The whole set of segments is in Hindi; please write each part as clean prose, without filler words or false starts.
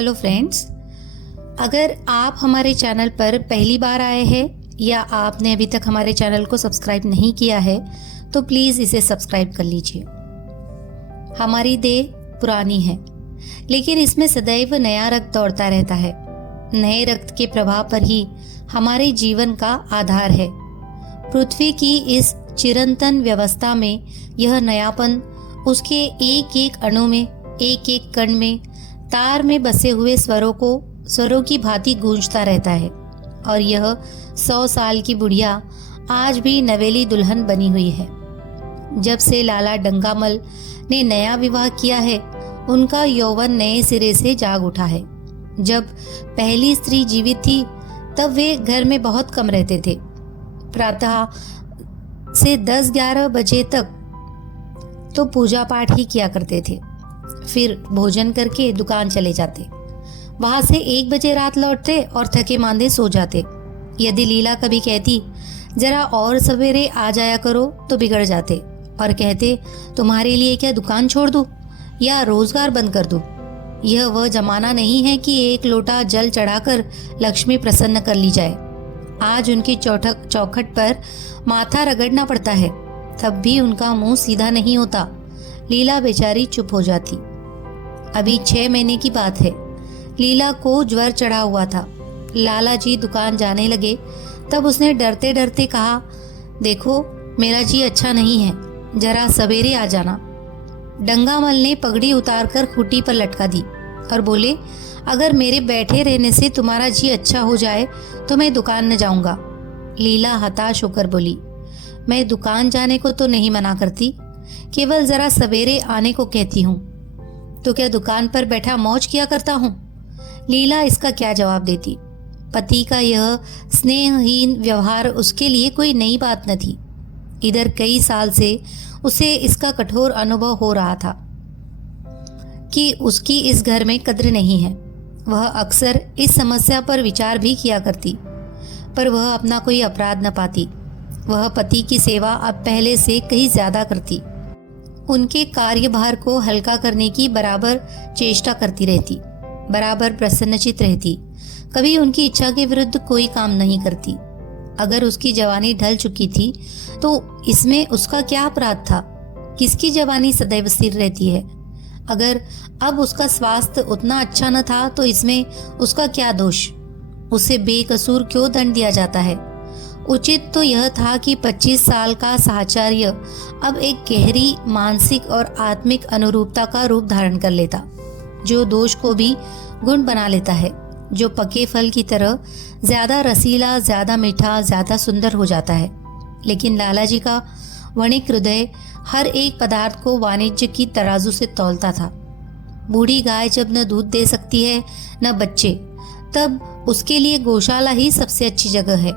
हेलो फ्रेंड्स, अगर आप हमारे चैनल पर पहली बार आए हैं या आपने अभी तक हमारे चैनल को सब्सक्राइब नहीं किया है तो प्लीज़ इसे सब्सक्राइब कर लीजिए। हमारी देह पुरानी है, लेकिन इसमें सदैव नया रक्त दौड़ता रहता है। नए रक्त के प्रभाव पर ही हमारे जीवन का आधार है। पृथ्वी की इस चिरंतन व्यवस्था में यह नयापन उसके एक एक अणु में, एक एक कण में, तार में बसे हुए स्वरों की भांति गूंजता रहता है। और यह 100 साल की बुढ़िया आज भी नवेली दुल्हन बनी हुई है। जब से लाला डंगामल ने नया विवाह किया है, उनका यौवन नए सिरे से जाग उठा है। जब पहली स्त्री जीवित थी तब वे घर में बहुत कम रहते थे। प्रातः से 10-11 बजे तक तो पूजा पाठ ही किया करते थे, फिर भोजन करके दुकान चले जाते। वहां से 1 बजे रात लौटते और थके मांदे सो जाते। यदि लीला कभी कहती जरा और सवेरे आ जाया करो तो बिगड़ जाते और कहते तुम्हारे लिए क्या दुकान छोड़ दूं या रोजगार बंद कर दूं। यह वह जमाना नहीं है कि एक लोटा जल चढ़ाकर लक्ष्मी प्रसन्न कर ली जाए। आज उनकी चौखट पर माथा रगड़ना पड़ता है, तब भी उनका मुंह सीधा नहीं होता। लीला बेचारी चुप हो जाती। अभी 6 महीने की बात है। लीला को ज्वर चढ़ा हुआ था। लाला जी दुकान जाने लगे तब उसने डरते डरते कहा, देखो मेरा जी अच्छा नहीं है, जरा सवेरे आ जाना। डंगामल ने पगड़ी उतारकर खूंटी पर लटका दी और बोले, अगर मेरे बैठे रहने से तुम्हारा जी अच्छा हो जाए तो मैं दुकान न जाऊंगा। लीला हताश होकर बोली, मैं दुकान जाने को तो नहीं मना करती, केवल जरा सवेरे आने को कहती हूँ। तो क्या दुकान पर बैठा मौज किया करता हूँ? लीला इसका क्या जवाब देती? पति का यह स्नेहहीन व्यवहार उसके लिए कोई नई बात न थी। इधर कई साल से उसे इसका कठोर अनुभव हो रहा था कि उसकी इस घर में कद्र नहीं है। वह अक्सर इस समस्या पर विचार भी किया करती, पर वह अपना कोई अपराध न पाती। वह पति की सेवा अब पहले से कहीं ज्यादा करती, उनके कार्यभार को हल्का करने की बराबर चेष्टा करती रहती, बराबर प्रसन्नचित रहती, कभी उनकी इच्छा के विरुद्ध कोई काम नहीं करती। अगर उसकी जवानी ढल चुकी थी तो इसमें उसका क्या अपराध था? किसकी जवानी सदैव स्थिर रहती है? अगर अब उसका स्वास्थ्य उतना अच्छा न था तो इसमें उसका क्या दोष? उसे बेकसूर क्यों दंड दिया जाता है? उचित तो यह था कि 25 साल का साहचर्य अब एक गहरी मानसिक और आत्मिक अनुरूपता का रूप धारण कर लेता, जो दोष को भी गुण बना लेता है, जो पके फल की तरह ज्यादा रसीला, ज्यादा मीठा, ज्यादा सुंदर हो जाता है। लेकिन लाला जी का वणिक हृदय हर एक पदार्थ को वाणिज्य की तराजू से तौलता था। बूढ़ी गाय जब न दूध दे सकती है न बच्चे, तब उसके लिए गौशाला ही सबसे अच्छी जगह है।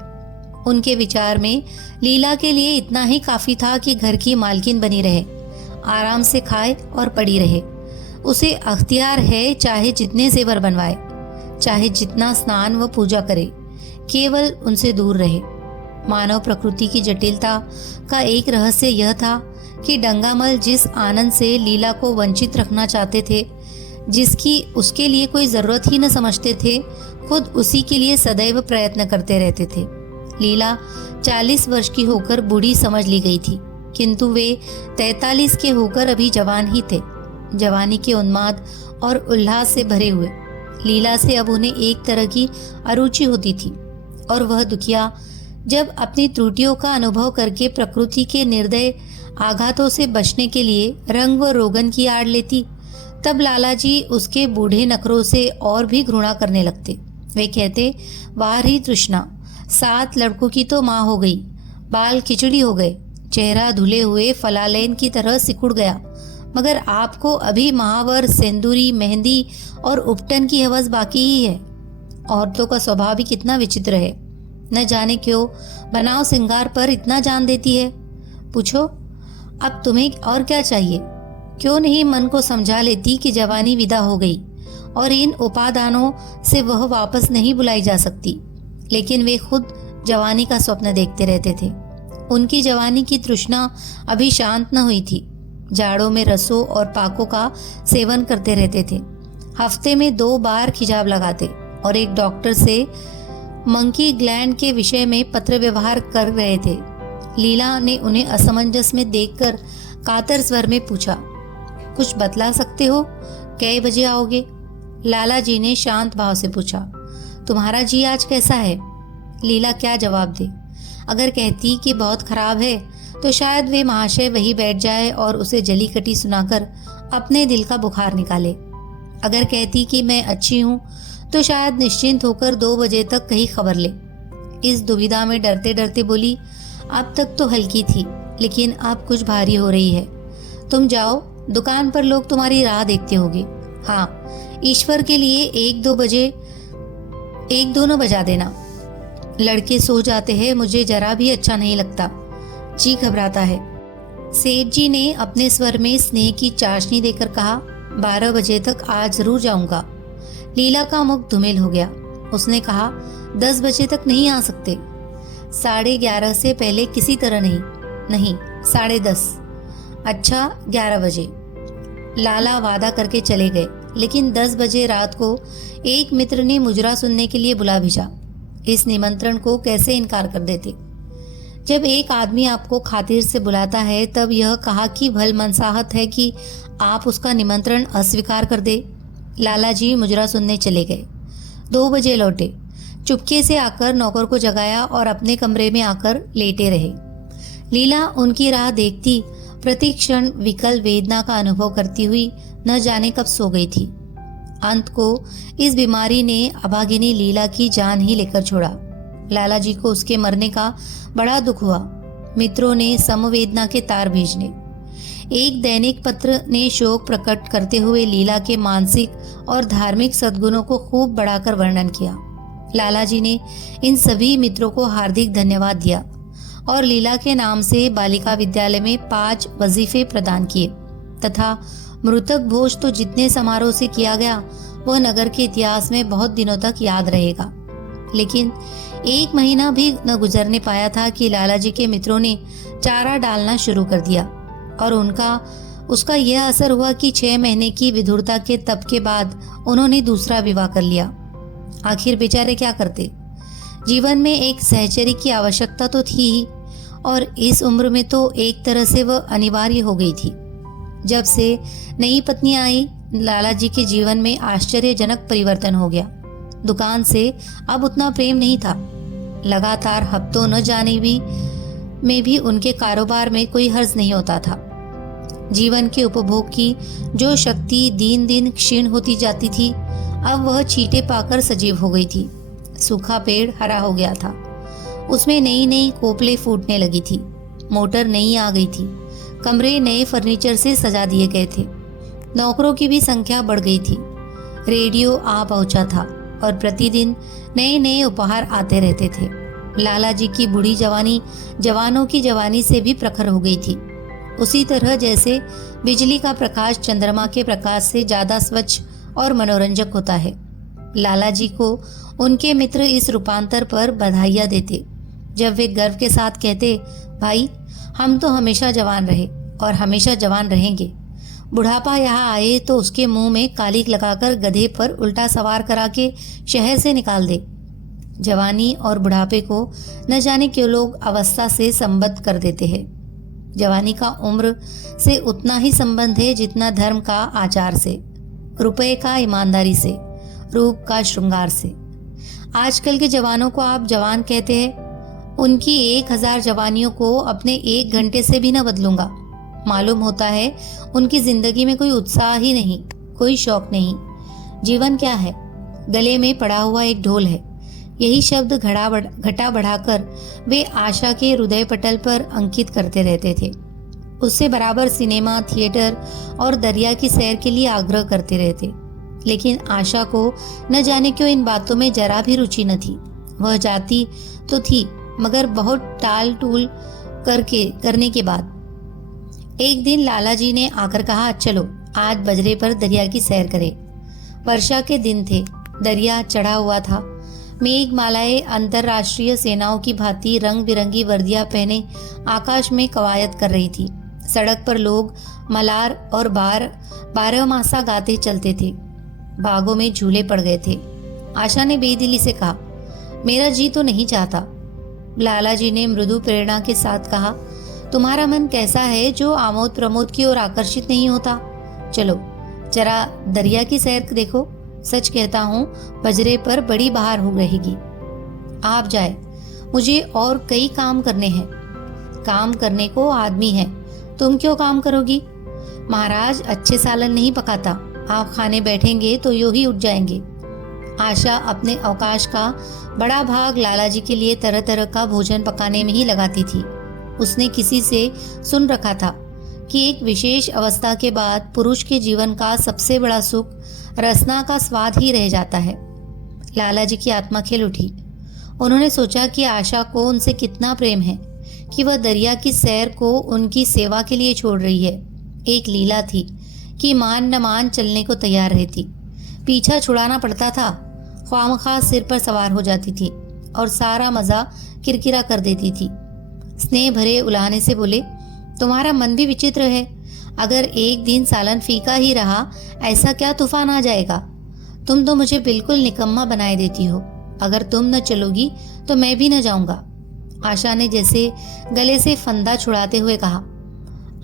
उनके विचार में लीला के लिए इतना ही काफी था कि घर की मालकिन बनी रहे, आराम से खाए और पड़ी रहे। उसे अख्तियार है चाहे जितने जेवर बनवाए, चाहे जितना स्नान व पूजा करे, केवल उनसे दूर रहे। मानव प्रकृति की जटिलता का एक रहस्य यह था कि डंगामल जिस आनंद से लीला को वंचित रखना चाहते थे, जिसकी उसके लिए कोई जरूरत ही न समझते थे, खुद उसी के लिए सदैव प्रयत्न करते रहते थे। लीला 40 वर्ष की होकर बूढ़ी समझ ली गई थी, किंतु वे 43 के होकर अभी जवान ही थे, जवानी के उन्माद और उल्लास से भरे हुए। लीला से अब उन्हें एक तरह की अरुचि होती थी, और वह दुखिया जब अपनी त्रुटियों का अनुभव करके प्रकृति के निर्दय आघातों से बचने के लिए रंग व रोगन की आड़ लेती, तब लाला जी उसके बूढ़े नखरों से और भी घृणा करने लगते। वे कहते, वाह री तृष्णा, 7 लड़कों की तो माँ हो गई, बाल खिचड़ी हो गए, चेहरा धुले हुए फलालेन की तरह सिकुड़ गया, मगर आपको अभी महावर, सेंदूरी, मेहंदी और उपटन की हवस बाकी ही है। औरतों का स्वभाव भी कितना विचित्र है, न जाने क्यों बनाव सिंगार पर इतना जान देती है। पूछो अब तुम्हें और क्या चाहिए? क्यों नहीं मन को समझा लेती कि जवानी विदा हो गई और इन उपादानों से वह वापस नहीं बुलाई जा सकती। लेकिन वे खुद जवानी का स्वप्न देखते रहते थे। उनकी जवानी की तृष्णा अभी शांत न हुई थी। जाड़ों में रसों और पाकों का सेवन करते रहते थे। हफ्ते में 2 बार खिजाब लगाते और एक डॉक्टर से मंकी ग्लैंड के विषय में पत्र व्यवहार कर रहे थे। लीला ने उन्हें असमंजस में देखकर कातर स्वर में पूछा, कुछ बतला सकते हो? कै बजे आओगे? लाला जी ने शांत भाव से पूछा। तुम्हारा जी आज कैसा है? लीला क्या जवाब दे? अगर कहती कि बहुत खराब है तो शायद वे महाशय वही बैठ जाए और उसे जली कटी सुनाकर अपने दिल का बुखार निकाले। अगर कहती कि मैं अच्छी हूँ तो शायद निश्चिंत होकर 2 बजे तक कहीं खबर ले। इस दुविधा में डरते डरते बोली, अब तक तो हल्की थी लेकिन अब कुछ भारी हो रही है। तुम जाओ, दुकान पर लोग तुम्हारी राह देखते होंगे। हाँ, ईश्वर के लिए 1-2 बजे 1-2 बजा देना। लड़के सो जाते हैं, मुझे जरा भी अच्छा नहीं लगता, जी घबराता है। सेठ जी ने अपने स्वर में स्नेह की चाशनी देकर कहा, 12 बजे तक आज जरूर जाऊंगा। लीला का मुख धूमिल हो गया। उसने कहा, 10 बजे तक नहीं आ सकते? 11:30 से पहले किसी तरह नहीं। नहीं, 10:30। अच्छा, 11 बजे। लाला वादा करके चले गए, लेकिन 10 बजे रात को एक मित्र ने मुजरा सुनने के लिए बुला भेजा। इस निमंत्रण को कैसे इनकार कर देते? जब एक आदमी आपको खातिर से बुलाता है तब यह कहा कि भल मनसाहत है कि आप उसका निमंत्रण अस्वीकार कर दे। लाला जी मुजरा सुनने चले गए। 2 बजे लौटे। चुपके से आकर नौकर को जगाया और अपने कमरे में आकर लेटे रहे। लीला उनकी राह देखती प्रति क्षण विकल वेदना का अनुभव करती हुई न जाने कब सो गई थी। अंत को इस बीमारी ने अभागिनी लीला की जान ही लेकर छोड़ा। लाला जी को उसके मरने का बड़ा दुख हुआ। मित्रों ने समवेदना के तार भेजने। एक दैनिक पत्र ने शोक प्रकट करते हुए लीला के मानसिक और धार्मिक सद्गुणों को खूब बढ़ाकर वर्णन किया। लाला जी ने इन सभी मित्रों को हार्दिक धन्यवाद दिया और लीला के नाम से बालिका विद्यालय में 5 वजीफे प्रदान किए तथा मृतक भोज तो जितने समारोह से किया गया वह नगर के इतिहास में बहुत दिनों तक याद रहेगा। लेकिन 1 महीना भी न गुजरने पाया था कि लाला जी के मित्रों ने चारा डालना शुरू कर दिया और उसका यह असर हुआ कि 6 महीने की विधुरता के तप के बाद उन्होंने दूसरा विवाह कर लिया। आखिर बेचारे क्या करते? जीवन में एक सहचरी की आवश्यकता तो थी ही और इस उम्र में तो एक तरह से वह अनिवार्य हो गई थी। जब से नई पत्नी आई, लाला जी के जीवन में आश्चर्यजनक परिवर्तन हो गया। दुकान से अब उतना प्रेम नहीं था। लगातार हफ्तों न जाने में भी उनके कारोबार में कोई हर्ज नहीं होता था। जीवन के उपभोग की जो शक्ति दिन दिन क्षीण होती जाती थी, अब वह छींटे पाकर सजीव हो गई थी। सूखा पेड़ हरा हो गया था। उसमें नई नई कोपले फूटने लगी थी। मोटर नई आ गई थी। कमरे नए फर्नीचर से सजा दिए गए थे। नौकरों की भी संख्या बढ़ गई थी। रेडियो आ पहुंचा था और प्रतिदिन नए नए उपहार आते रहते थे। लाला जी की बूढ़ी जवानी जवानों की जवानी से भी प्रखर हो गई थी। उसी तरह जैसे बिजली का प्रकाश चंद्रमा के प्रकाश से ज्यादा स्वच्छ और मनोरंजक होता है। लाला जी को उनके मित्र इस रूपांतर पर बधाइयाँ देते, जब वे गर्व के साथ कहते, भाई हम तो हमेशा जवान रहे और हमेशा जवान रहेंगे। बुढ़ापा यहाँ आए तो उसके मुंह में कालिक लगाकर गधे पर उल्टा सवार करा के शहर से निकाल दे। जवानी और बुढ़ापे को न जाने क्यों लोग अवस्था से संबद्ध कर देते हैं। जवानी का उम्र से उतना ही संबंध है जितना धर्म का आचार से, रुपए का ईमानदारी से, रूप का श्रृंगार से। आजकल के जवानों को आप जवान कहते हैं, उनकी 1000 जवानियों को अपने 1 घंटे से भी न बदलूंगा। मालूम होता है उनकी जिंदगी में कोई उत्साह ही नहीं, कोई शौक नहीं। जीवन क्या है? गले में पड़ा हुआ एक ढोल है। यही शब्द घटा बढ़ाकर वे आशा के हृदय पटल पर अंकित करते रहते थे। उससे बराबर सिनेमा, थिएटर और दरिया की सैर के लिए आग्रह करते रहते। लेकिन आशा को न जाने क्यों इन बातों में जरा भी रुचि न थी। वह जाती तो थी मगर बहुत टाल टूल करने के बाद। एक दिन लाला जी ने आकर कहा, चलो आज बजरे पर दरिया की सैर करें। वर्षा के दिन थे। दरिया चढ़ा हुआ था। मेघमालाएं अंतरराष्ट्रीय सेनाओं की भांति रंग बिरंगी वर्दियां पहने आकाश में कवायद कर रही थी। सड़क पर लोग मलार और 12 मासा गाते चलते थे। बागों में झूले पड़ गए थे। आशा ने बेदिली से कहा, मेरा जी तो नहीं चाहता। लाला जी ने मृदु प्रेरणा के साथ कहा, तुम्हारा मन कैसा है जो आमोद प्रमोद की ओर आकर्षित नहीं होता? चलो जरा दरिया की सैर देखो। सच कहता हूँ बजरे पर बड़ी बहार हो रहेगी। आप जाए, मुझे और कई काम करने हैं। काम करने को आदमी है, तुम क्यों काम करोगी? महाराज अच्छे सालन नहीं पकाता, आप खाने बैठेंगे तो यूं ही उठ जाएंगे। आशा अपने अवकाश का बड़ा भाग लाला जी के लिए तरह तरह का भोजन पकाने में ही लगाती थी। उसने किसी से सुन रखा था कि एक विशेष अवस्था के बाद पुरुष के जीवन का सबसे बड़ा सुख रसना का स्वाद ही रह जाता है। लाला जी की आत्मा खिल उठी। उन्होंने सोचा कि आशा को उनसे कितना प्रेम है कि वह दरिया की सैर को उनकी सेवा के लिए छोड़ रही है। एक लीला थी कि मान न मान चलने को तैयार रहती, पीछा छुड़ाना पड़ता था, ख्वामखा सिर पर सवार हो जाती थी और सारा मजा किरकिरा कर देती थी। स्नेह भरे उलाहने से बोले, तुम्हारा मन भी विचित्र है। अगर एक दिन सालन फीका ही रहा, ऐसा क्या तूफान आ जाएगा? तुम तो मुझे बिल्कुल निकम्मा बनाए देती हो। अगर तुम न चलोगी तो मैं भी न जाऊंगा। आशा ने जैसे गले से फंदा छुड़ाते हुए कहा,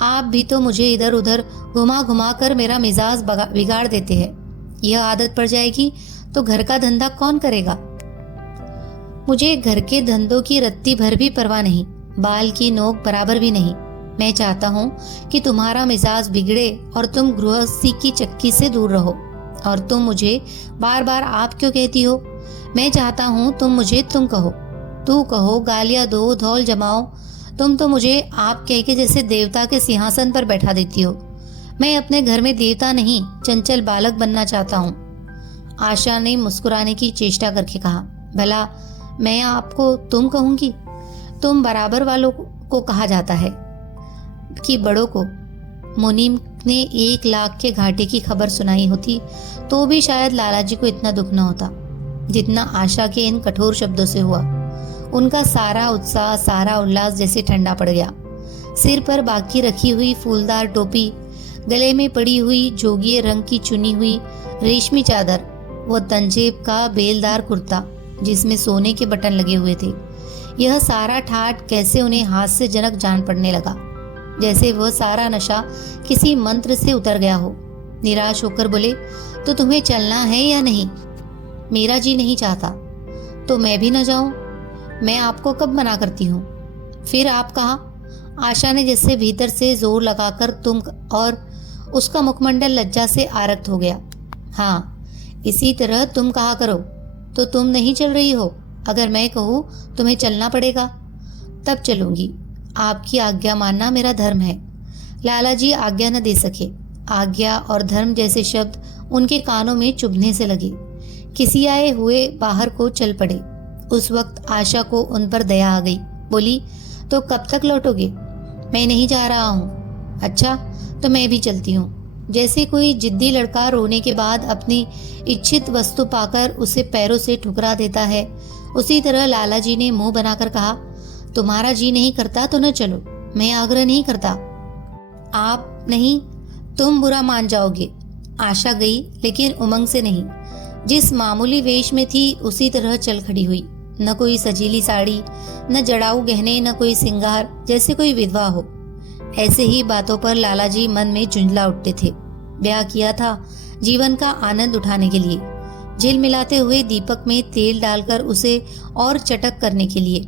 आप भी तो मुझे इधर उधर घुमा घुमा कर मेरा मिजाज बिगाड़ देते हैं। यह आदत पड़ जाएगी तो घर का धंधा कौन करेगा? मुझे घर के धंधों की रत्ती भर भी परवाह नहीं, बाल की नोक बराबर भी नहीं। मैं चाहता हूँ कि तुम्हारा मिजाज बिगड़े और तुम गृहस्थी की चक्की से दूर रहो। और तुम मुझे बार बार आप क्यों कहती हो? मैं चाहता हूँ तुम मुझे तुम कहो, तू कहो, गालियाँ दो, धौल जमाओ। तुम तो मुझे आप कह के जैसे देवता के सिंहासन पर बैठा देती हो। मैं अपने घर में देवता नहीं, चंचल बालक बनना चाहता हूँ। आशा ने मुस्कुराने की चेष्टा करके कहा, भला मैं आपको तुम कहूंगी? तुम बराबर वालों को कहा जाता है कि बड़ों को। मुनीम ने 1 लाख के घाटे की खबर सुनाई होती तो भी शायद लाला जी को इतना दुख न होता जितना आशा के इन कठोर शब्दों से हुआ। उनका सारा उत्साह, सारा उल्लास जैसे ठंडा पड़ गया। सिर पर बाकी रखी हुई फूलदार टोपी, गले में पड़ी हुई जोगिए रंग की चुनी हुई रेशमी चादर, वो तंजेब का बेलदार कुर्ता जिसमें सोने के बटन लगे हुए थे, यह सारा ठाट कैसे उन्हें हास्यजनक जान पड़ने लगा, जैसे वह सारा नशा किसी मंत्र से उतर गया हो। निराश होकर बोले, तो तुम्हें चलना है या नहीं? मेरा जी नहीं चाहता। तो मैं भी न जाऊं? मैं आपको कब मना करती हूँ? फिर आप कहा। आशा ने जैसे भीतर से जोर लगाकर तुम, और उसका मुखमंडल लज्जा से आरक्त हो गया। हाँ, इसी तरह तुम कहा करो। तो तुम नहीं चल रही हो? अगर मैं कहूँ तुम्हें चलना पड़ेगा तब चलूंगी। आपकी आज्ञा मानना मेरा धर्म है। लाला जी आज्ञा न दे सके। आज्ञा और धर्म जैसे शब्द उनके कानों में चुभने से लगे। किसी आए हुए बाहर को चल पड़े। उस वक्त आशा को उन पर दया आ गई। बोली, तो कब तक लौटोगे? मैं नहीं जा रहा हूँ। अच्छा, तो मैं भी चलती हूँ। जैसे कोई जिद्दी लड़का रोने के बाद अपनी इच्छित वस्तु पाकर उसे पैरों से ठुकरा देता है, उसी तरह लाला जी ने मुंह बनाकर कहा, तुम्हारा जी नहीं करता तो न चलो। मैं आग्रह नहीं करता। आप नहीं, तुम बुरा मान जाओगे। आशा गई, लेकिन उमंग से नहीं। जिस मामूली वेश में थी उसी तरह चल खड़ी हुई। न कोई सजीली साड़ी, न जड़ाऊ गहने, न कोई सिंगार, जैसे कोई विधवा हो। ऐसे ही बातों पर लाला जी मन में झुंझला उठते थे। ब्याह किया था जीवन का आनंद उठाने के लिए, झिलमिलाते हुए दीपक में तेल डालकर उसे और चटक करने के लिए।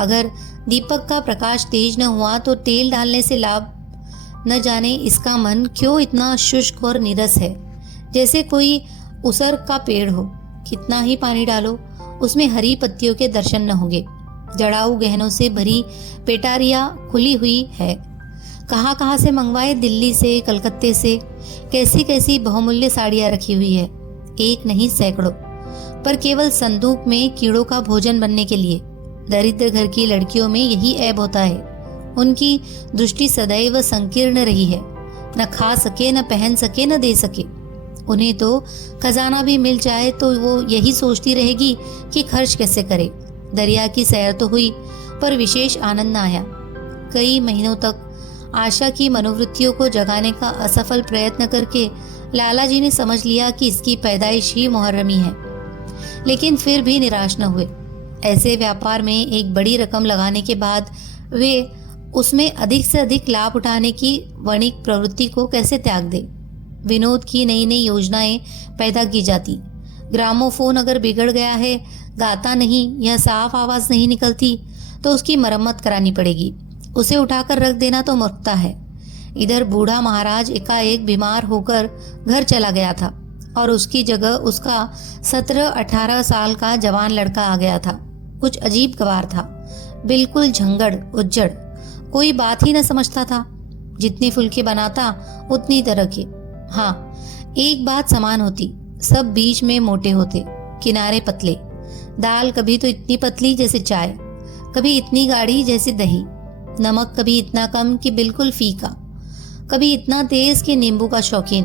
अगर दीपक का प्रकाश तेज न हुआ तो तेल डालने से लाभ न जाने इसका मन क्यों इतना शुष्क और नीरस है, जैसे कोई उसर का पेड़ हो। कितना ही पानी डालो, उसमें हरी पत्तियों के दर्शन न होंगे। जड़ाऊ गहनों से भरी पेटारिया खुली हुई है। कहाँ कहाँ से मंगवाए, दिल्ली से, कलकत्ते से कैसी कैसी बहुमूल्य साड़ियाँ रखी हुई है। एक नहीं सैकड़ों, पर केवल संदूक में कीड़ों का भोजन बनने के लिए। दरिद्र घर की लड़कियों में यही ऐब होता है। उनकी दृष्टि सदैव संकीर्ण रही है। न खा सके, न पहन सके, न दे सके। उन्हें तो खजाना भी मिल जाए तो वो यही सोचती रहेगी कि खर्च कैसे करे। दरिया की सैर तो हुई, पर विशेष आनंद न आया। कई महीनों तक आशा की मनोवृत्तियों को जगाने का असफल प्रयत्न करके लाला जी ने समझ लिया कि इसकी पैदाइश ही मुहर्रमी है, लेकिन फिर भी निराश न हुए। ऐसे व्यापार में एक बड़ी रकम लगाने के बाद वे उसमें अधिक से अधिक लाभ उठाने की वणिक प्रवृत्ति को कैसे त्याग दे। विनोद की नई नई योजनाएं पैदा की जाती। ग्रामोफोन अगर बिगड़ गया है, गाता नहीं या साफ आवाज नहीं निकलती, तो उसकी मरम्मत करानी पड़ेगी। उसे उठाकर रख देना तो मूर्खता है। इधर बूढ़ा महाराज एकाएक बीमार होकर घर चला गया था और उसकी जगह उसका 17-18 साल का जवान लड़का आ गया था। कुछ अजीब गवार था, बिल्कुल झंगड़ उज्जड़, कोई बात ही न समझता था। जितनी फुल्की बनाता उतनी तरह की। हाँ, एक बात समान होती, सब बीच में मोटे होते, किनारे पतले। दाल कभी तो इतनी पतली जैसे चाय, कभी इतनी गाढ़ी जैसे दही। नमक कभी इतना कम कि बिल्कुल फीका, कभी इतना तेज कि नींबू का शौकीन।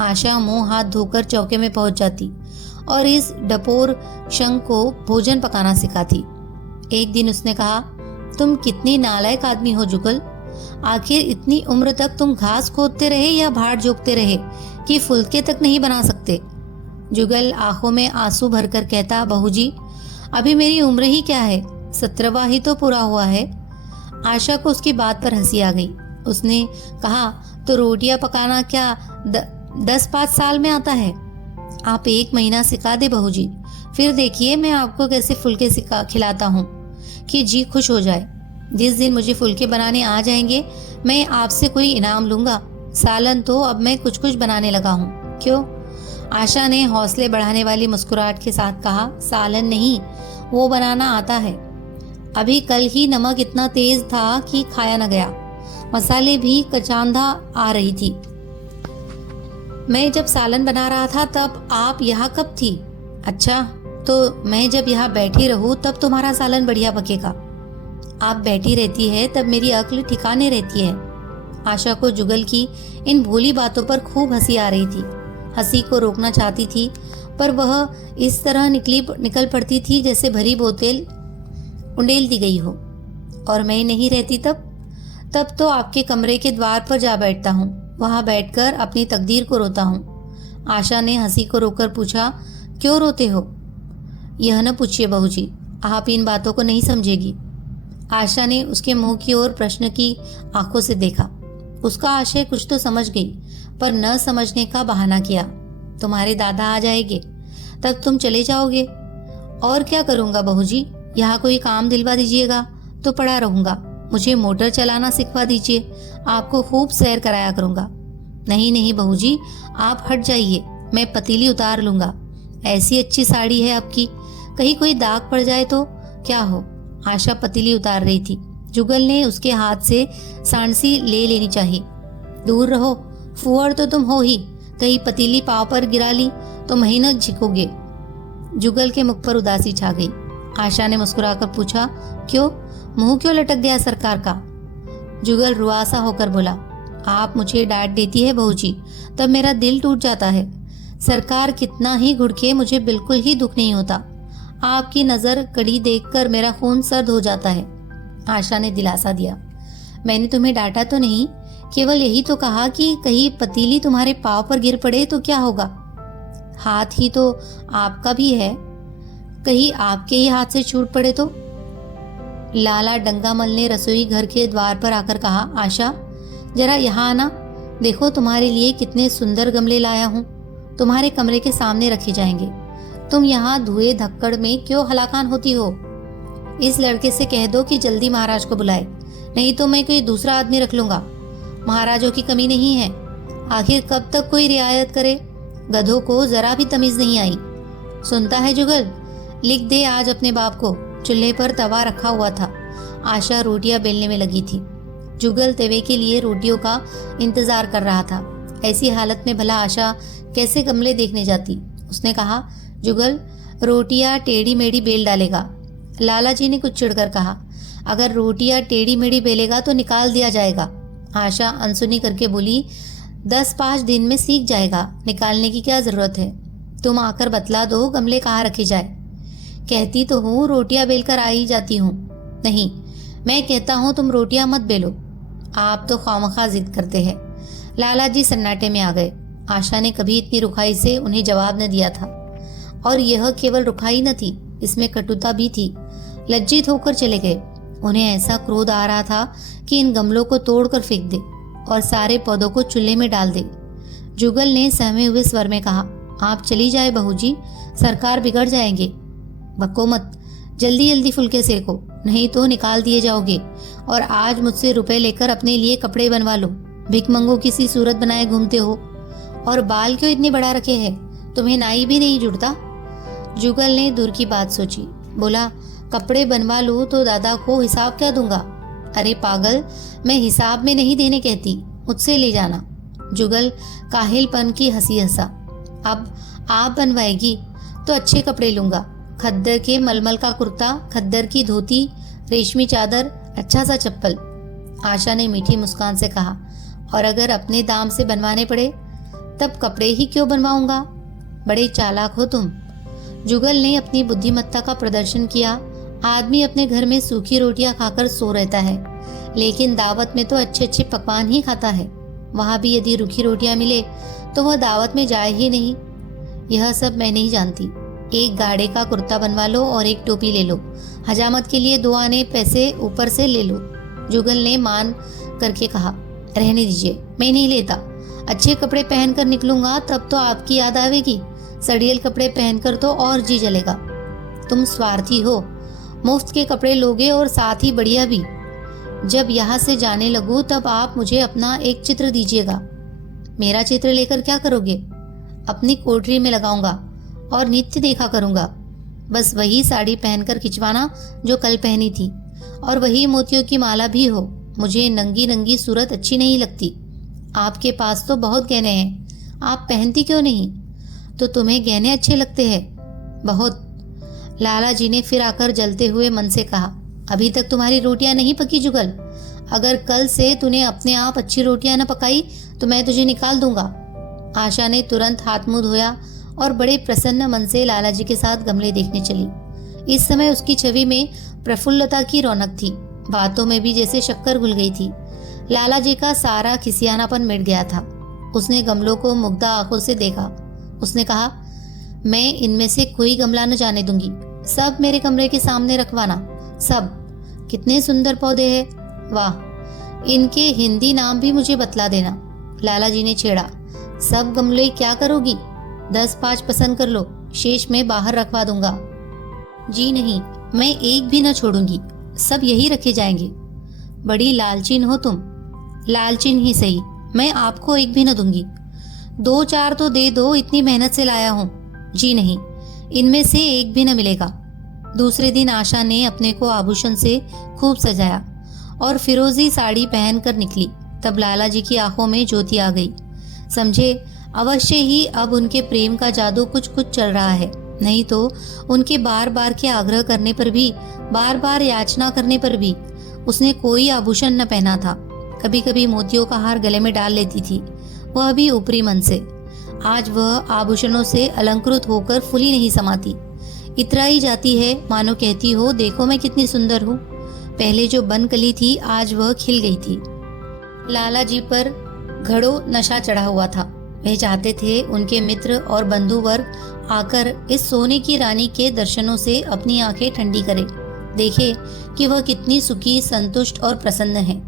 आशा मुंह हाथ धोकर चौके में पहुंच जाती और इस डपोर शंख को भोजन पकाना सिखाती। एक दिन उसने कहा, तुम कितनी नालायक आदमी हो जुगल। आखिर इतनी उम्र तक तुम घास खोदते रहे या भाड़ जोकते रहे कि फुलके तक नहीं बना सकते। जुगल आंखों में आंसू भरकर कहता, बहू जी, अभी मेरी उम्र ही क्या है, 17वां ही तो पूरा हुआ है। आशा को उसकी बात पर हंसी आ गई। उसने कहा, तो रोटियां पकाना क्या 10-5 साल में आता है? आप 1 महीना सिखा दे बहू जी, फिर देखिए मैं आपको कैसे फुलके सिखा खिलाता हूँ कि जी खुश हो जाए। जिस दिन मुझे फुलके बनाने आ जाएंगे, मैं आपसे कोई इनाम लूंगा। सालन तो अब मैं कुछ कुछ बनाने लगा हूँ। क्यों? आशा ने हौसले बढ़ाने वाली मुस्कुराहट के साथ कहा, सालन नहीं, वो बनाना आता है। अभी कल ही नमक इतना तेज था कि खाया न गया, मसाले भी कचांधा आ रही थी। मैं जब सालन बना रहा था तब आप यहाँ कब थी? अच्छा, तो मैं जब यहाँ बैठी रहूं तब तुम्हारा सालन बढ़िया पकेगा। आप बैठी रहती है तब मेरी अक्ल ठिकाने रहती है। आशा को जुगल की इन भोली बातों पर खूब हंसी आ रही थी। हंसी को रोकना चाहती थी, पर वह इस तरह निकल पड़ती थी जैसे भरी बोतल उंडेल दी गई हो। और मैं नहीं रहती तब तो आपके कमरे के द्वार पर जा बैठता हूँ, वहां बैठकर अपनी तकदीर को रोता हूँ। आशा ने हंसी को रोककर पूछा, क्यों रोते हो? यह न पूछिए बहू जी, आप इन बातों को नहीं समझेगी। आशा ने उसके मुंह की ओर प्रश्न की आंखों से देखा। उसका आशय कुछ तो समझ गई, पर न समझने का बहाना किया। तुम्हारे दादा आ जाएंगे, तब तुम चले जाओगे। और क्या करूंगा बहू जी, यहाँ कोई काम दिलवा दीजिएगा तो पड़ा रहूंगा। मुझे मोटर चलाना सिखवा दीजिए, आपको खूब सैर कराया करूंगा। नहीं नहीं बहू जी, आप हट जाइए, मैं पतीली उतार लूंगा। ऐसी अच्छी साड़ी है आपकी, कहीं कोई दाग पड़ जाए तो क्या हो। आशा पतीली उतार रही थी। जुगल ने उसके हाथ से सांडसी ले लेनी चाहिए। दूर रहो, फुअर तो तुम हो ही, कहीं पतीली पाव पर गिरा ली तो महीनों झिकोगे। जुगल के मुख पर उदासी छा गई। आशा ने मुस्कुराकर पूछा, क्यों, मुंह क्यों लटक गया सरकार का? जुगल रुआसा होकर बोला, आप मुझे डांट देती है बहू जी, तब मेरा दिल टूट जाता है। सरकार कितना ही घुड़के, मुझे बिल्कुल ही दुख नहीं होता। आपकी नजर कड़ी देखकर मेरा खून सर्द हो जाता है। आशा ने दिलासा दिया, मैंने तुम्हें डांटा तो नहीं, केवल यही तो कहा कि कहीं पतीली तुम्हारे पांव पर गिर पड़े तो क्या होगा। हाथ ही तो आपका भी है, कहीं आपके ही हाथ से छूट पड़े तो। लाला डंगामल ने रसोई घर के द्वार पर आकर कहा, आशा जरा यहाँ आना, देखो तुम्हारे लिए कितने सुंदर गमले लाया हूँ, तुम्हारे कमरे के सामने रखे जाएंगे। तुम यहाँ धुएं धक्कड़ में क्यों हलाकान होती हो? इस लड़के से कह दो कि जल्दी महाराज को बुलाए, नहीं तो मैं कोई दूसरा आदमी रख लूंगा। महाराजों की कमी नहीं है, आखिर कब तक कोई रियायत करे। गधों को जरा भी तमीज नहीं आई। सुनता है जुगल, लिख दे आज अपने बाप को। चूल्हे पर तवा रखा हुआ था। आशा रोटियां बेलने में लगी थी। जुगल तवे के लिए रोटियों का इंतजार कर रहा था। ऐसी हालत में भला आशा कैसे गमले देखने जाती। उसने कहा, जुगल रोटियां टेढ़ी मेढ़ी बेल डालेगा। लाला जी ने कुछ चिढ़कर कहा, अगर रोटियां टेढ़ी मेढ़ी बेलेगा तो निकाल दिया जाएगा। आशा अनसुनी करके बोली, 10-5 दिन में सीख जाएगा, निकालने की क्या जरूरत है। तुम आकर बतला दो गमले कहाँ रखे जाए। कहती तो हूँ रोटियां बेलकर आ ही जाती हूँ। नहीं, मैं कहता हूँ तुम रोटियां मत बेलो। आप तो खामखा जिद करते हैं। लाला जी सन्नाटे में आ गए। आशा ने कभी इतनी रुखाई से उन्हें जवाब न दिया था, और यह केवल रुखाई न थी, इसमें कटुता भी थी। लज्जित होकर चले गए। उन्हें ऐसा क्रोध आ रहा था कि इन गमलों को तोड़कर फेंक दे और सारे पौधों को चूल्हे में डाल दे। जुगल ने सहमे हुए स्वर में कहा, आप चली जाए बहू जी, सरकार बिगड़ जाएंगे। बको मत, जल्दी जल्दी फुलके सेको, नहीं तो निकाल दिए जाओगे। और आज मुझसे रुपए लेकर अपने लिए कपड़े बनवा लो। भिकमंगों की सी सूरत बनाए घूमते हो, और बाल क्यों इतने बढ़ा रखे हैं? तुम्हें नाई भी नहीं जुड़ता? जुगल ने दूर की बात सोची, बोला, कपड़े बनवा लूं तो दादा को हिसाब क्या दूंगा? अरे पागल, मैं हिसाब में नहीं देने कहती, मुझसे ले जाना। जुगल काहिलपन की हंसी हंसा। अब आप बनवाएगी तो अच्छे कपड़े लूंगा, खद्दर के मलमल का कुर्ता, खद्दर की धोती, रेशमी चादर, अच्छा सा चप्पल। आशा ने मीठी मुस्कान से कहा, और अगर अपने दाम से बनवाने पड़े तब कपड़े ही क्यों बनवाऊंगा? बड़े चालाक हो तुम। जुगल ने अपनी बुद्धिमत्ता का प्रदर्शन किया। आदमी अपने घर में सूखी रोटियां खाकर सो रहता है, लेकिन दावत में तो अच्छे अच्छे पकवान ही खाता है। वहां भी यदि रूखी रोटियां मिले तो वह दावत में जाए ही नहीं। यह सब मैं नहीं जानती। एक गाढ़े का कुर्ता बनवा लो और एक टोपी ले लो। हजामत के लिए 2 आने पैसे ऊपर से ले लो। जुगल ने मान करके कहा, रहने दीजिए, मैं नहीं लेता। अच्छे कपड़े पहनकर निकलूंगा तब तो आपकी याद आवेगी, सड़ियल कपड़े पहनकर तो और जी जलेगा। तुम स्वार्थी हो, मुफ्त के कपड़े लोगे और साथ ही बढ़िया भी। जब यहाँ से जाने लगूं तब आप मुझे अपना एक चित्र दीजिएगा। मेरा चित्र लेकर क्या करोगे? अपनी कोठरी में लगाऊंगा और नित्य देखा करूंगा। बस वही साड़ी पहनकर खिंचवाना जो कल पहनी थी, और वही मोतियों की माला भी हो। मुझे नंगी नंगी सूरत अच्छी नहीं लगती। आपके पास तो बहुत गहने हैं, आप पहनती क्यों नहीं? तो तुम्हें गहने अच्छे लगते हैं? बहुत। लाला जी ने फिर आकर जलते हुए मन से कहा, अभी तक तुम्हारी रोटियां नहीं पकी जुगल। अगर कल से तूने अपने आप अच्छी रोटियां न पकाई तो मैं तुझे निकाल दूंगा। आशा ने तुरंत हाथ मुंह धोया और बड़े प्रसन्न मन से लाला जी के साथ गमले देखने चली। इस समय उसकी छवि में प्रफुल्लता की रौनक थी, बातों में भी जैसे शक्कर घुल गई थी। लाला जी का सारा खिसियानापन मिट गया था। उसने गमलों को मुग्धा आंखों से देखा। उसने कहा, मैं इनमें से कोई गमला न जाने दूंगी, सब मेरे कमरे के सामने रखवाना, सब। कितने सुंदर पौधे हैं, वाह। इनके हिंदी नाम भी मुझे बतला देना। लाला जी ने छेड़ा, सब गमले क्या करोगी? 10-5 पसंद कर लो, शेष में बाहर रखवा दूंगा। जी नहीं, मैं एक भी न छोड़ूंगी, सब यही रखे जाएंगे। बड़ी लालचीन हो तुम। लालचीन ही सही, मैं आपको एक भी न दूंगी। 2-4 तो दे दो, इतनी मेहनत से लाया हूँ। जी नहीं, इनमें से एक भी न मिलेगा। दूसरे दिन आशा ने अपने को आभूषण से खूब सजाया और फिरोजी साड़ी पहनकर निकली। तब लाला जी की आंखों में ज्योति आ गई। समझे, अवश्य ही अब उनके प्रेम का जादू कुछ कुछ चल रहा है। नहीं तो उनके बार बार के आग्रह करने पर भी, बार बार याचना करने पर भी उसने कोई आभूषण न पहना था। कभी कभी मोतियों का हार गले में डाल लेती थी, वह भी ऊपरी मन से। आज वह आभूषणों से अलंकृत होकर फूली नहीं समाती, इतराई जाती है, मानो कहती हो, देखो मैं कितनी सुंदर हूँ। पहले जो बन कली थी आज वह खिल गई थी। लाला जी पर घड़ों नशा चढ़ा हुआ था। वह चाहते थे उनके मित्र और बंधु वर्ग आकर इस सोने की रानी के दर्शनों से अपनी आंखें ठंडी करे, देखे कि वह कितनी सुखी, संतुष्ट और प्रसन्न है।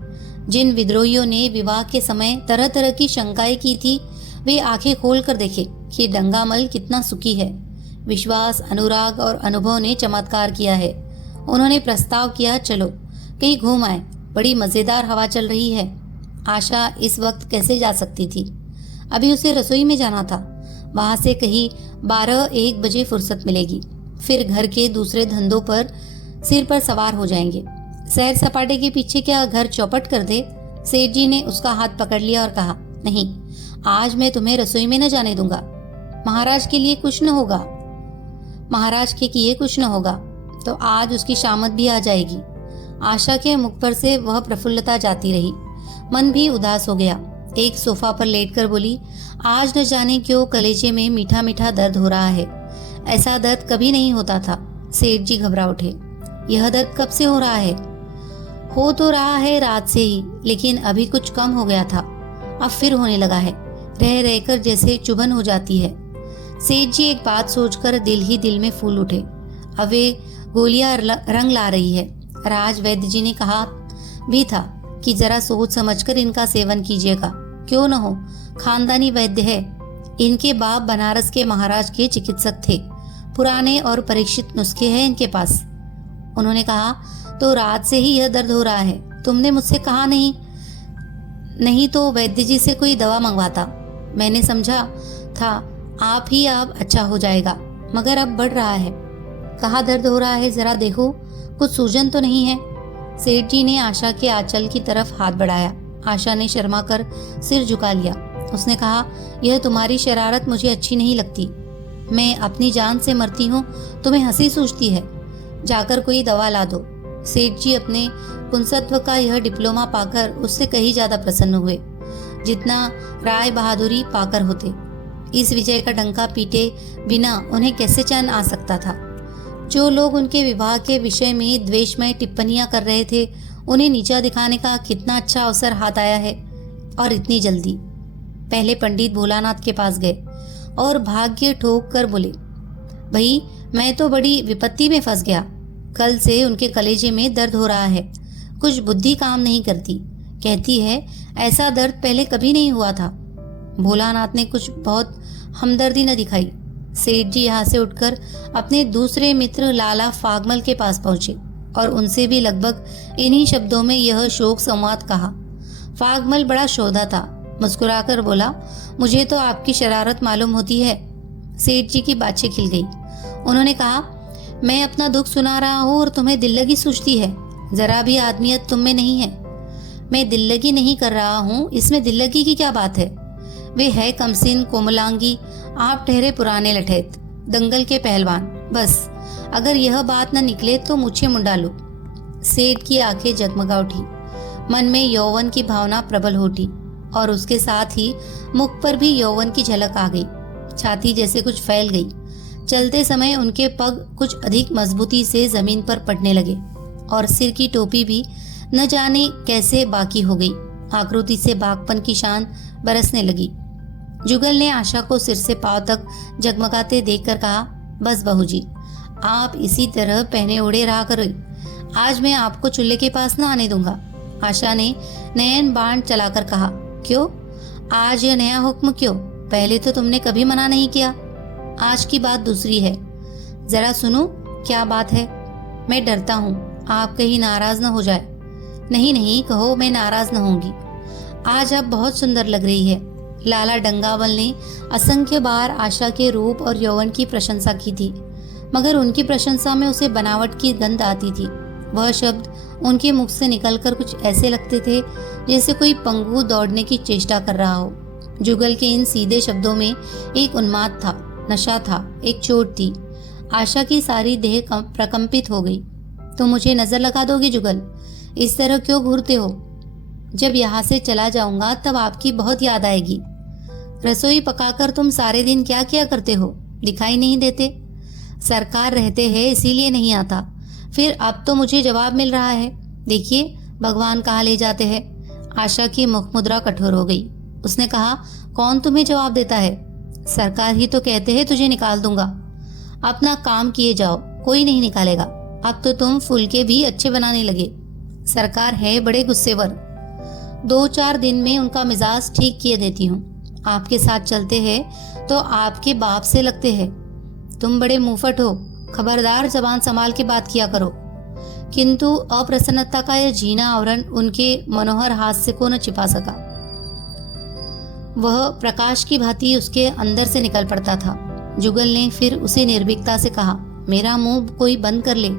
जिन विद्रोहियों ने विवाह के समय तरह तरह की शंकाएं की थी, वे आंखें खोल कर देखे कि डंगामल कितना सुखी है। विश्वास, अनुराग और अनुभव ने चमत्कार किया है। उन्होंने प्रस्ताव किया, चलो कहीं घूम आए, बड़ी मजेदार हवा चल रही है। आशा इस वक्त कैसे जा सकती थी? अभी उसे रसोई में जाना था। वहां से कहीं 12-1 बजे फुर्सत मिलेगी, फिर घर के दूसरे धंधों पर सिर पर सवार हो जाएंगे। सैर सपाटे के पीछे क्या घर चौपट कर दे? सेठ जी ने उसका हाथ पकड़ लिया और कहा, नहीं, आज मैं तुम्हें रसोई में न जाने दूंगा। महाराज के लिए कुछ न होगा, महाराज के किए कुछ न होगा तो आज उसकी शामत भी आ जाएगी। आशा के मुख पर से वह प्रफुल्लता जाती रही, मन भी उदास हो गया। एक सोफा पर लेटकर बोली, आज न जाने क्यों कलेजे में मीठा मीठा दर्द हो रहा है। ऐसा दर्द कभी नहीं होता था। सेठ जी घबरा उठे, यह दर्द कब से हो रहा है? हो तो रहा है रात से ही, लेकिन अभी कुछ कम हो गया था, अब फिर होने लगा है। रह रहकर जैसे चुभन हो जाती है। सेठ जी एक बात सोचकर दिल ही दिल में फूल उठे। अब वे गोलियां रंग ला रही है। राज वैद्य जी ने कहा भी था कि जरा सोच समझकर इनका सेवन कीजिएगा, क्यों न हो, खानदानी वैद्य है। इनके बाप बनारस के महाराज के चिकित्सक थे, पुराने और परीक्षित नुस्खे हैं इनके पास। उन्होंने कहा, तो रात से ही यह दर्द हो रहा है, तुमने मुझसे कहा नहीं तो वैद्य जी से कोई दवा मंगवाता। मैंने समझा था आप ही आप अच्छा हो जाएगा, मगर अब बढ़ रहा है। कहाँ दर्द हो रहा है, जरा देखो, कुछ सूजन तो नहीं है। सेठ जी ने आशा के आंचल की तरफ हाथ बढ़ाया। आशा ने शर्मा कर सिर झुका लिया। उसने कहा, यह तुम्हारी शरारत मुझे अच्छी नहीं लगती। मैं अपनी जान से मरती हूँ, तुम्हें हंसी सूझती है। जाकर कोई दवा ला दो। सेठ जी अपने पुंसत्व का यह डिप्लोमा पाकर उससे कहीं ज्यादा प्रसन्न हुए जितना राय बहादुरी पाकर होते। इस विजय का डंका पीटे बिना उन्हें कैसे चैन आ सकता था। जो लोग उनके विवाह के विषय में द्वेषमय टिप्पणियां कर रहे थे, उन्हें नीचा दिखाने का कितना अच्छा अवसर हाथ आया है, और इतनी जल्दी। पहले पंडित भोलानाथ के पास गए और भाग्य ठोक कर बोले, भाई मैं तो बड़ी विपत्ति में फंस गया। कल से उनके कलेजे में दर्द हो रहा है, कुछ बुद्धि काम नहीं करती। कहती है ऐसा दर्द पहले कभी नहीं हुआ था। भोलानाथ ने कुछ बहुत हमदर्दी न दिखाई। सेठ जी यहाँ से उठकर अपने दूसरे मित्र लाला फागमल के पास पहुंचे और उनसे भी लगभग इन्हीं शब्दों में यह शोक संवाद कहा। फागमल बड़ा शोधा था, मुस्कुराकर बोला, मुझे तो आपकी शरारत मालूम होती है। सेठ जी की बातें खिल गई। उन्होंने कहा, मैं अपना दुख सुना रहा हूँ और तुम्हें दिल लगी सूझती है। जरा भी आदमियत तुम में नहीं है। मैं दिल लगी नहीं कर रहा हूँ, इसमें दिल लगी की क्या बात है। वे है कमसिन कोमलांगी, आप ठहरे पुराने लठैत, दंगल के पहलवान। बस अगर यह बात न निकले तो मुझे मुंडा लो। सेठ की आंखें जगमगा उठी। मन में यौवन की भावना प्रबल हो उठी और उसके साथ ही मुख पर भी यौवन की झलक आ गई। छाती जैसे कुछ फैल गई। चलते समय उनके पग कुछ अधिक मजबूती से जमीन पर पड़ने लगे और सिर की टोपी भी न जाने कैसे बाकी हो गई। आकृति से बागपन की शान बरसने लगी। जुगल ने आशा को सिर से पांव तक जगमगाते देखकर कहा, बस बहू जी, आप इसी तरह पहने ओढ़े रहा करो, आज मैं आपको चूल्हे के पास न आने दूंगा। आशा ने नयन बाण चलाकर कहा, क्यों आज यह नया हुक्म क्यों? पहले तो तुमने कभी मना नहीं किया। आज की बात दूसरी है, जरा सुनो क्या बात है। मैं डरता हूँ आप कहीं नाराज न हो जाए। नहीं नहीं कहो, मैं नाराज न होंगी। आज आप बहुत सुंदर लग रही है। लाला डंगावल ने असंख्य बार आशा के रूप और यौवन की प्रशंसा की थी, मगर उनकी प्रशंसा में उसे बनावट की गंध आती थी। वह शब्द उनके मुख से निकलकर कुछ ऐसे लगते थे जैसे कोई पंगु दौड़ने की चेष्टा कर रहा हो। जुगल के इन सीधे शब्दों में एक उन्माद था, नशा था, एक चोट थी। आशा की सारी देह प्रकंपित हो गई। तो मुझे नजर लगा दोगे जुगल? इस तरह क्यों घूरते हो? जब यहाँ से चला जाऊंगा तब आपकी बहुत याद आएगी। रसोई पकाकर तुम सारे दिन क्या किया करते हो, दिखाई नहीं देते? सरकार रहते हैं इसीलिए नहीं आता। फिर अब तो मुझे जवाब मिल रहा है। देखिए भगवान कहाँ ले जाते हैं। आशा की मुख मुद्रा कठोर हो गई। उसने कहा, कौन तुम्हें जवाब देता है? सरकार ही तो कहते हैं तुझे निकाल दूंगा। अपना काम किए जाओ, कोई नहीं निकालेगा। अब तो तुम फुलके भी अच्छे बनाने लगे। सरकार है बड़े गुस्सेवर। 2-4 दिन में उनका मिजाज ठीक किए देती हूँ। आपके साथ चलते हैं तो आपके बाप से लगते हैं। तुम बड़े मुंहफट हो, खबरदार जबान संभाल के बात किया करो। किंतु अप्रसन्नता का यह जीना आवरण उनके मनोहर हास्य को न छिपा सका। वह प्रकाश की भांति उसके अंदर से निकल पड़ता था। जुगल ने फिर उसे निर्भीकता से कहा, मेरा मुंह कोई बंद कर ले।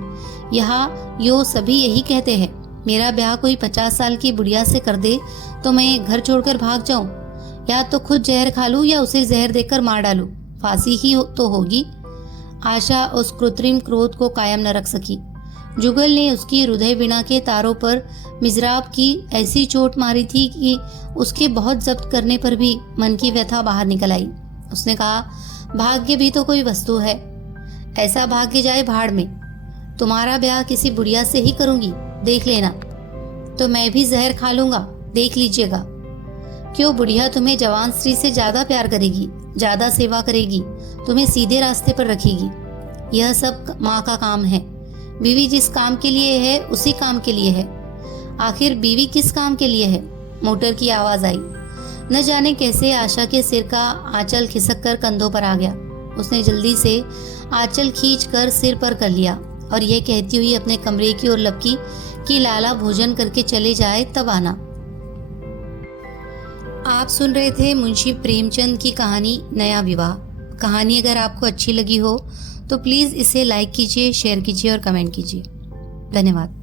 यहाँ यो सभी यही कहते हैं। मेरा ब्याह कोई 50 साल की बुढ़िया से कर दे तो मैं घर छोड़कर भाग जाऊं, या तो खुद जहर खा लूं या उसे जहर देकर मार डालूं। फांसी ही तो होगी। आशा उस कृत्रिम क्रोध को कायम न रख सकी। जुगल ने उसकी हृदय वीणा के तारों पर मिजराब की ऐसी चोट मारी थी कि उसके बहुत जब्त करने पर भी मन की व्यथा बाहर निकल आई। उसने कहा, भाग्य भी तो कोई वस्तु है। ऐसा भाग्य जाए भाड़ में। तुम्हारा ब्याह किसी बुढ़िया से ही करूंगी, देख लेना। तो मैं भी जहर खा लूंगा, देख लीजिएगा। क्यों बुढ़िया तुम्हें जवान स्त्री से ज्यादा प्यार करेगी, ज्यादा सेवा करेगी, तुम्हें सीधे रास्ते पर रखेगी। यह सब माँ का काम है। बीवी जिस काम के लिए है उसी काम के लिए है। आखिर बीवी किस काम के लिए है? मोटर की आवाज आई। न जाने कैसे आशा के सिर का आंचल खिसक कर कंधों पर आ गया। उसने जल्दी से आंचल खींच कर सिर पर कर लिया और यह कहती हुई अपने कमरे की ओर लपकी कि लाला भोजन करके चले जाए तब आना। आप सुन रहे थे मुंशी प्रेमचंद की कहानी नया विवाह। कहानी अगर आपको अच्छी लगी हो तो प्लीज़ इसे लाइक कीजिए, शेयर कीजिए और कमेंट कीजिए। धन्यवाद।